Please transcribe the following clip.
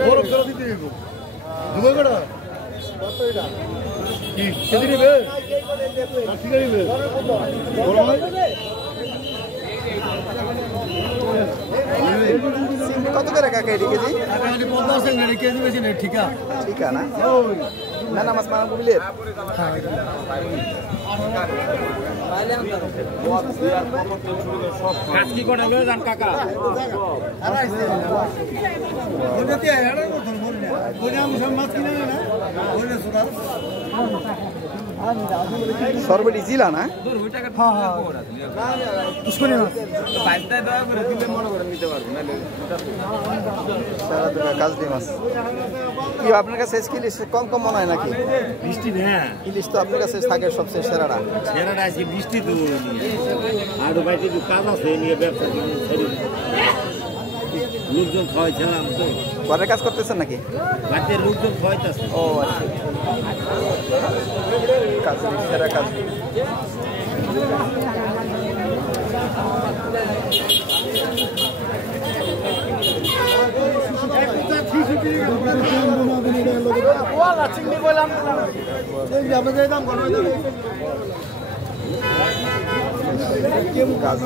বরফ জল দিতে দিব দুই কটা কি কেজি নেবে ঠিক আছে গরম হয় কত করে কাকা এটি কেজি? 50 কেজি বেশি নেই ঠিক আছে ঠিক আছে না না মাছ মারা বুঝলে কাজকি কটা লয়ে যান কাকা সরবটি জিলা না কাজ দিয়ে মাছ কি আপনার কাছে ইলিশ কম কম মনে হয় নাকি? বৃষ্টি না ইলিশ তো আপনার কাছে থাকে সবচেয়ে সেরাটা সেরাটা আছে বৃষ্টি তো আর বাইরে যে কাজ আছে নিয়ে ব্যবসা লোকজন খাওয়াইছিলাম তো ঘরের কাজ করতেছেন নাকি? বাড়িতে লোকজন খাওয়াইতেছে ও আচ্ছা কাজ সেরা কাজ কাজ